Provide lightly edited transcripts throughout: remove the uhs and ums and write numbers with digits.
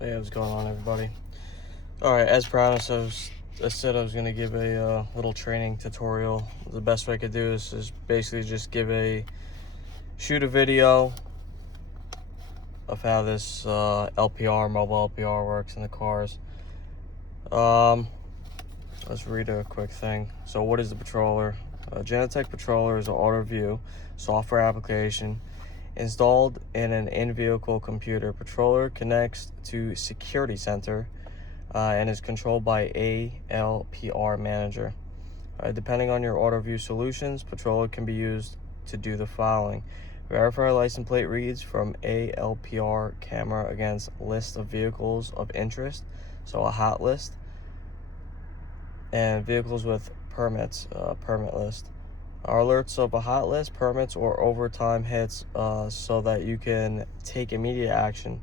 Hey, what's going on, everybody? Alright, as promised, I said I was going to give a little training tutorial. The best way I could do this is basically just shoot a video of how this LPR, mobile LPR works in the cars. Let's read a quick thing. So what is the Patroller? Genetec Patroller is an auto view software application installed in an in-vehicle computer. Patroller connects to Security Center and is controlled by LPR Manager. Depending on your auto view solutions, Patroller can be used to do the following: verify license plate reads from LPR camera against list of vehicles of interest, so a hot list, and vehicles with permits, permit list. Alerts of a hot list, permits, or overtime hits so that you can take immediate action.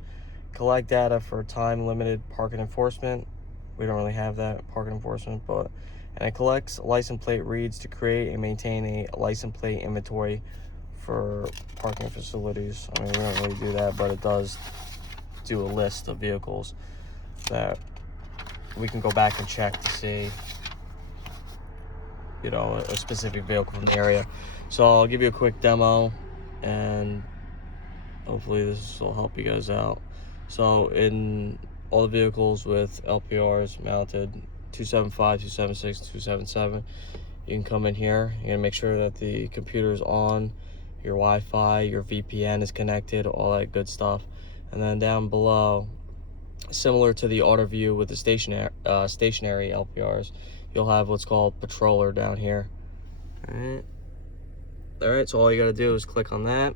Collect data for time-limited parking enforcement. We don't really have that, parking enforcement, and it collects license plate reads to create and maintain a license plate inventory for parking facilities. I mean, we don't really do that, but it does do a list of vehicles that we can go back and check to see, a specific vehicle from the area. So I'll give you a quick demo, and hopefully this will help you guys out. So in all the vehicles with LPRs mounted, 275, 276, 277, you can come in here. You're gonna make sure that the computer is on, your Wi-Fi, your VPN is connected, all that good stuff. And then down below, similar to the auto view with the stationary LPRs, you'll have what's called Patroller down here. All right, so all you gotta do is click on that,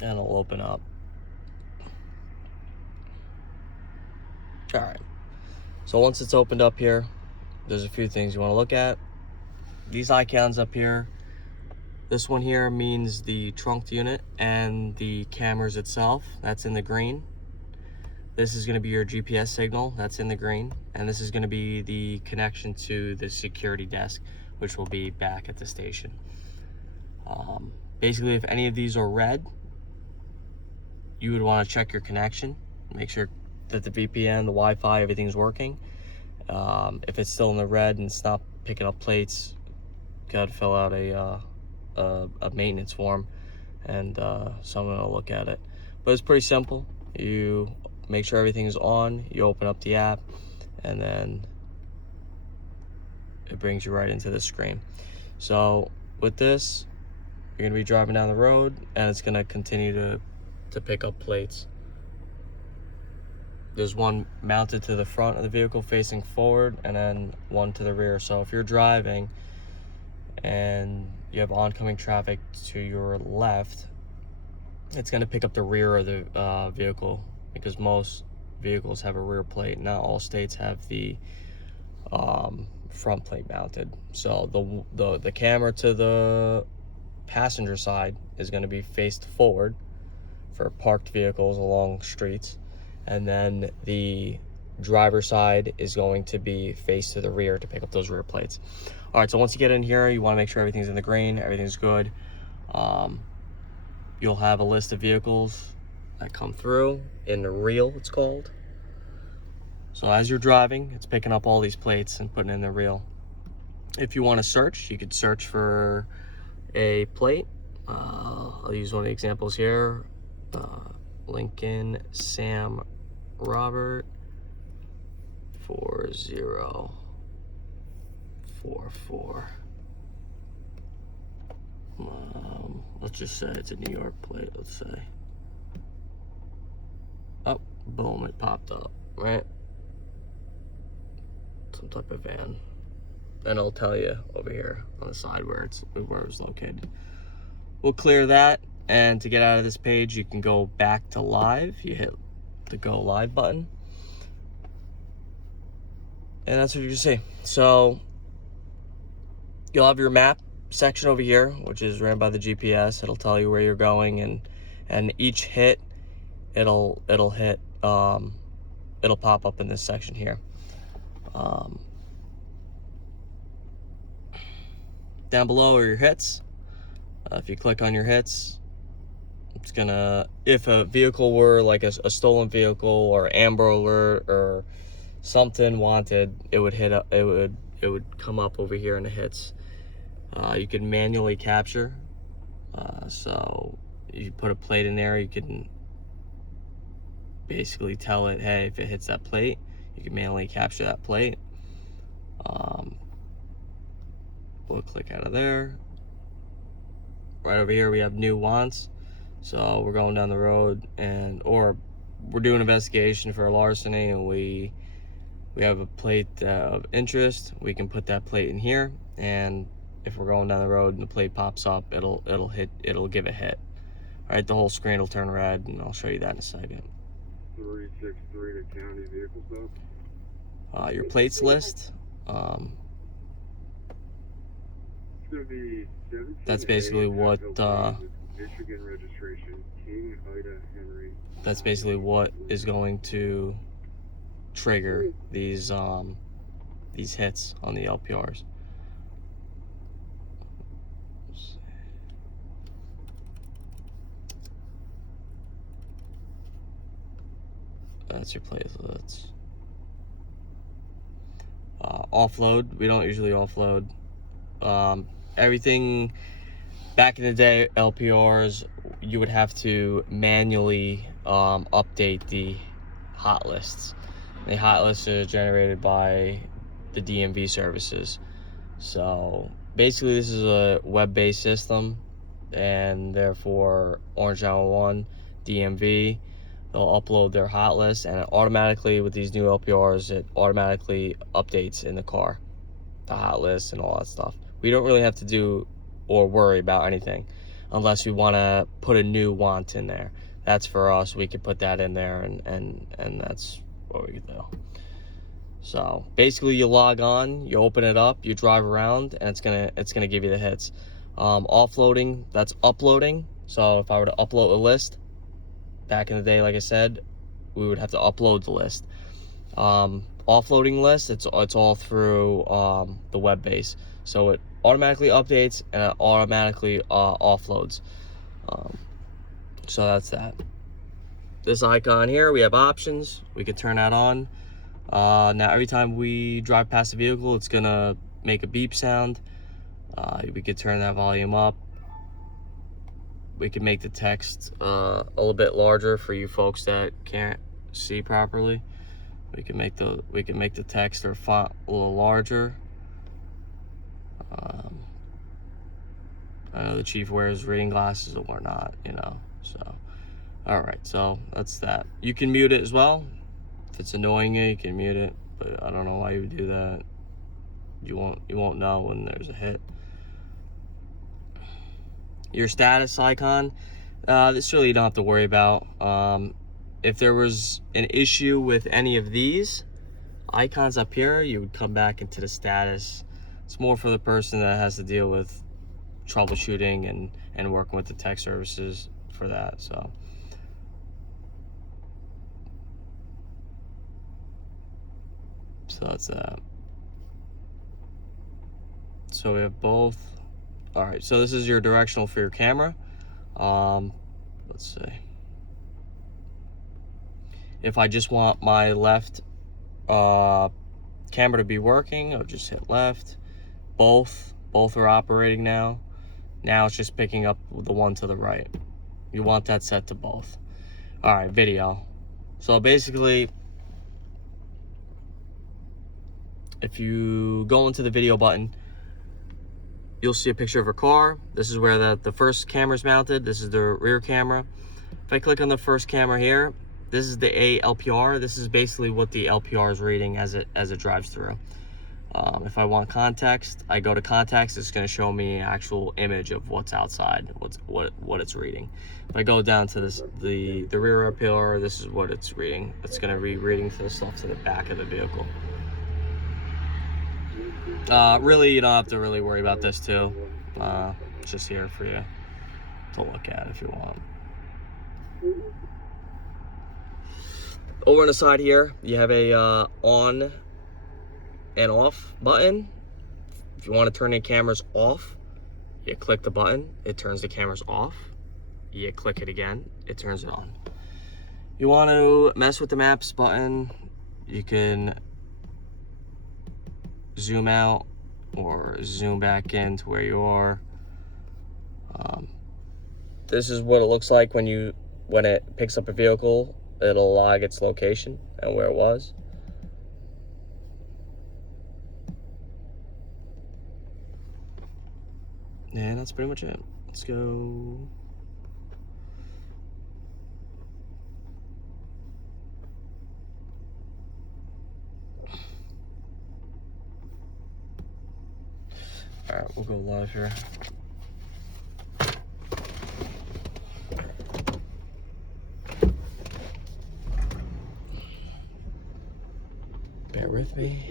and it'll open up. All right, so once it's opened up here, there's a few things you want to look at. These icons up here, this one here means the trunked unit and the cameras itself. That's in the green. This is going to be your GPS signal. That's in the green. And this is going to be the connection to the security desk, which will be back at the station. Basically, if any of these are red, you would want to check your connection. Make sure that the VPN, the Wi-Fi, everything's working. If it's still in the red and it's not picking up plates, you gotta fill out a maintenance form, and someone will look at it. But it's pretty simple. You make sure everything is on, you open up the app, and then it brings you right into the screen. So with this, you're gonna be driving down the road, and it's gonna continue to pick up plates. There's one mounted to the front of the vehicle facing forward, and then one to the rear. So if you're driving and you have oncoming traffic to your left, it's going to pick up the rear of the vehicle, because most vehicles have a rear plate. Not all states have the front plate mounted. So the camera to the passenger side is going to be faced forward for parked vehicles along streets, and then the driver side is going to be faced to the rear to pick up those rear plates. All right, so once you get in here, you want to make sure everything's in the green, everything's good. You'll have a list of vehicles that come through in the reel, it's called. So as you're driving, it's picking up all these plates and putting in the reel. If you want to search, you could search for a plate. I'll use one of the examples here. Lincoln Sam Robert 4044. Let's just say it's a New York plate, let's say. Oh, boom, it popped up, right? Some type of van. And it'll tell you over here on the side where it's located. We'll clear that, and to get out of this page, you can go back to live. You hit the go live button, and that's what you see. So you'll have your map section over here, which is ran by the GPS. It'll tell you where you're going, and each hit, it'll hit, it'll pop up in this section here. Down below are your hits. If you click on your hits, It's gonna, if a vehicle were like a stolen vehicle or Amber Alert or something wanted, it would hit up, it would come up over here in the hits. You can manually capture, so you put a plate in there, you can basically tell it, hey, if it hits that plate, you can manually capture that plate. We'll click out of there. Right over here we have new wants. So we're going down the road, or we're doing an investigation for a larceny, and we have a plate of interest. We can put that plate in here, and if we're going down the road and the plate pops up, it'll give a hit. All right, the whole screen will turn red, and I'll show you that in a second. 363 to county vehicle stop. Your plates list. That's basically what. Michigan registration, King Ida Henry. That's basically what is going to trigger these hits on the LPRs. That's your platelets. Offload. We don't usually offload. Everything back in the day, LPRs, you would have to manually update the hot lists. The hot lists are generated by the DMV services. So basically, this is a web-based system, and therefore Orange 911, DMV, they'll upload their hot list, and it automatically, with these new LPRs, it automatically updates in the car, the hot list and all that stuff. We don't really have to do or worry about anything unless we want to put a new want in there. That's for us. We could put that in there, and that's what we could do. So basically, you log on, you open it up, you drive around, and it's gonna give you the hits. Offloading, that's uploading. So if I were to upload a list, back in the day, like I said, we would have to upload the list. Offloading list, it's all through the web base. So it automatically updates and it automatically offloads. So that's that. This icon here, we have options. We could turn that on. Now every time we drive past a vehicle, it's gonna make a beep sound. We could turn that volume up. We can make the text a little bit larger for you folks that can't see properly. We can make the text or font a little larger. I know the chief wears reading glasses and whatnot, you know. So, all right, so that's that. You can mute it as well. If it's annoying you can mute it, but I don't know why you would do that. You won't know when there's a hit. Your status icon, this really you don't have to worry about. If there was an issue with any of these icons up here, you would come back into the status. It's more for the person that has to deal with troubleshooting and working with the tech services for that. So that's that. So we have both. All right, so this is your directional for your camera. Let's see. If I just want my left camera to be working, I'll just hit left. Both are operating now. Now it's just picking up the one to the right. You want that set to both. All right, video. So basically, if you go into the video button, you'll see a picture of a car. This is where the first camera is mounted. This is the rear camera. If I click on the first camera here, this is the A LPR. This is basically what the LPR is reading as it drives through. If I want context, I go to context. It's going to show me an actual image of what's outside, what it's reading. If I go down to the rear LPR, this is what it's reading. It's going to be reading the stuff to the back of the vehicle. Really, you don't have to really worry about this too. It's just here for you to look at if you want. Over on the side here, you have a on and off button. If you want to turn the cameras off, you click the button, it turns the cameras off. you click it again, it turns it on. You want to mess with the maps button, you can zoom out or zoom back in to where you are. This is what it looks like when it picks up a vehicle. It'll log its location and where it was. And that's pretty much it. Let's go. All right, we'll go live here. Bear with me.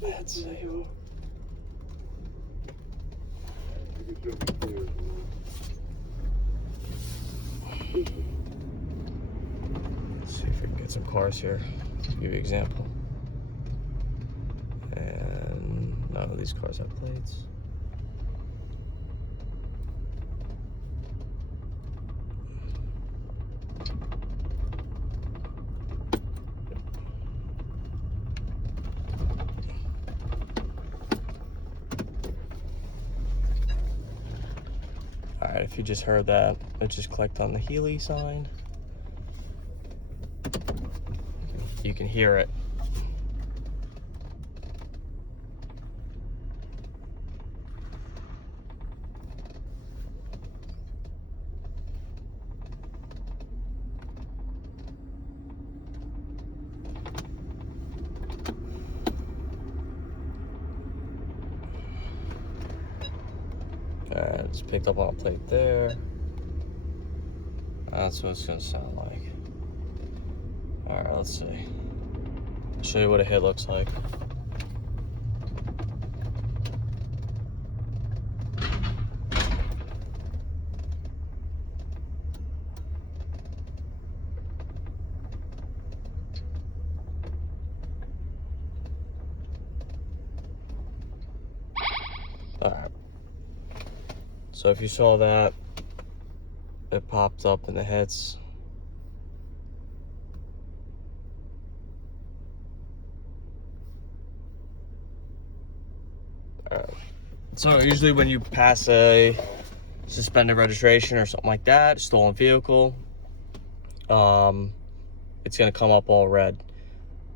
Let's see. Let's see if we can get some cars here. Give you an example. And none of these cars have plates. All right, if you just heard that, it just clicked on the Healy sign. You can hear it. It's picked up on a plate there. That's what it's gonna sound like. All right, let's see. I'll show you what a hit looks like. All right. So if you saw that, it popped up in the hits. So usually when you pass a suspended registration or something like that, stolen vehicle, it's gonna come up all red.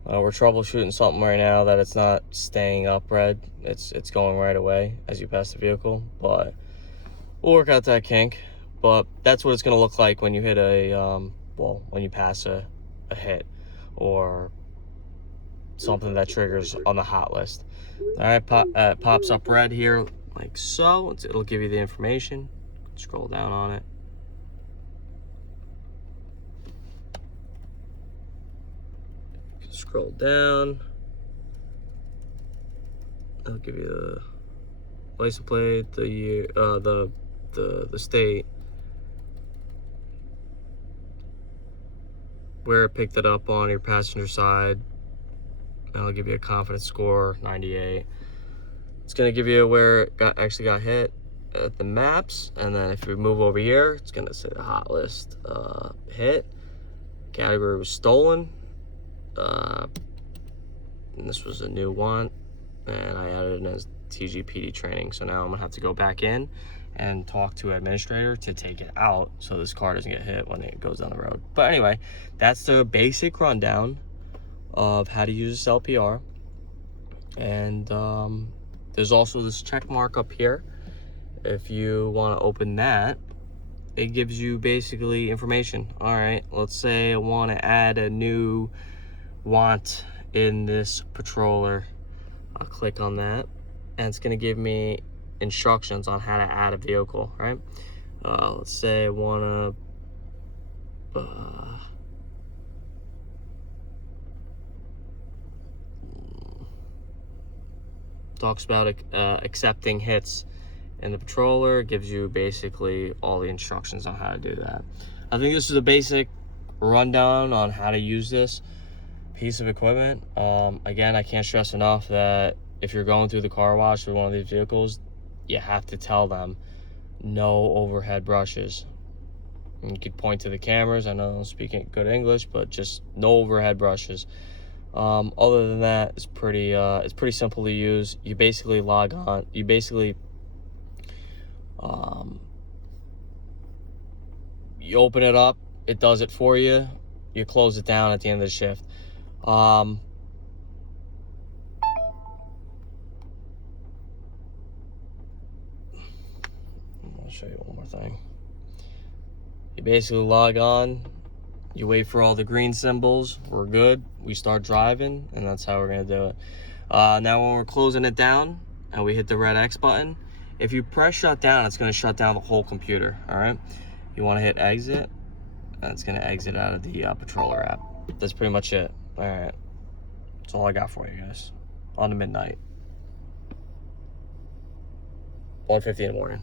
We're troubleshooting something right now that it's not staying up red. It's going right away as you pass the vehicle, but we'll work out that kink. But that's what it's gonna look like when you hit a, well, when you pass a hit or something that triggers on the hot list. All right, pops up red here like so. It'll give you the information. Scroll down on it. Scroll down. It'll give you the license plate, the year, the state, where it picked it up on your passenger side. That'll give you a confidence score, 98. It's gonna give you where it actually got hit at the maps, and then if we move over here, it's gonna say the hot list hit. Category was stolen. And this was a new one, and I added it as TGPD training. So now I'm gonna have to go back in and talk to an administrator to take it out so this car doesn't get hit when it goes down the road. But anyway, that's the basic rundown of how to use this LPR. And there's also this check mark up here. If you want to open that, it gives you basically information. All right, let's say I want to add a new want in this patroller. I'll click on that, and it's going to give me instructions on how to add a vehicle, right? Let's say I want to talks about accepting hits in the patroller. Gives you basically all the instructions on how to do that. I think this is a basic rundown on how to use this piece of equipment. Again, I can't stress enough that if you're going through the car wash with one of these vehicles, you have to tell them no overhead brushes. And you could point to the cameras. I know I don't speak good English, but just no overhead brushes. Other than that, it's pretty simple to use. You basically log on. You basically you open it up. It does it for you. You close it down at the end of the shift. I'll show you one more thing. You basically log on, you wait for all the green symbols, we're good, we start driving, and that's how we're gonna do it. Now when we're closing it down and we hit the red X button, if you press shut down, it's gonna shut down the whole computer, all right? You wanna hit exit, and it's gonna exit out of the Patroller app. That's pretty much it. All right, that's all I got for you guys on the midnight. 1:50 in the morning.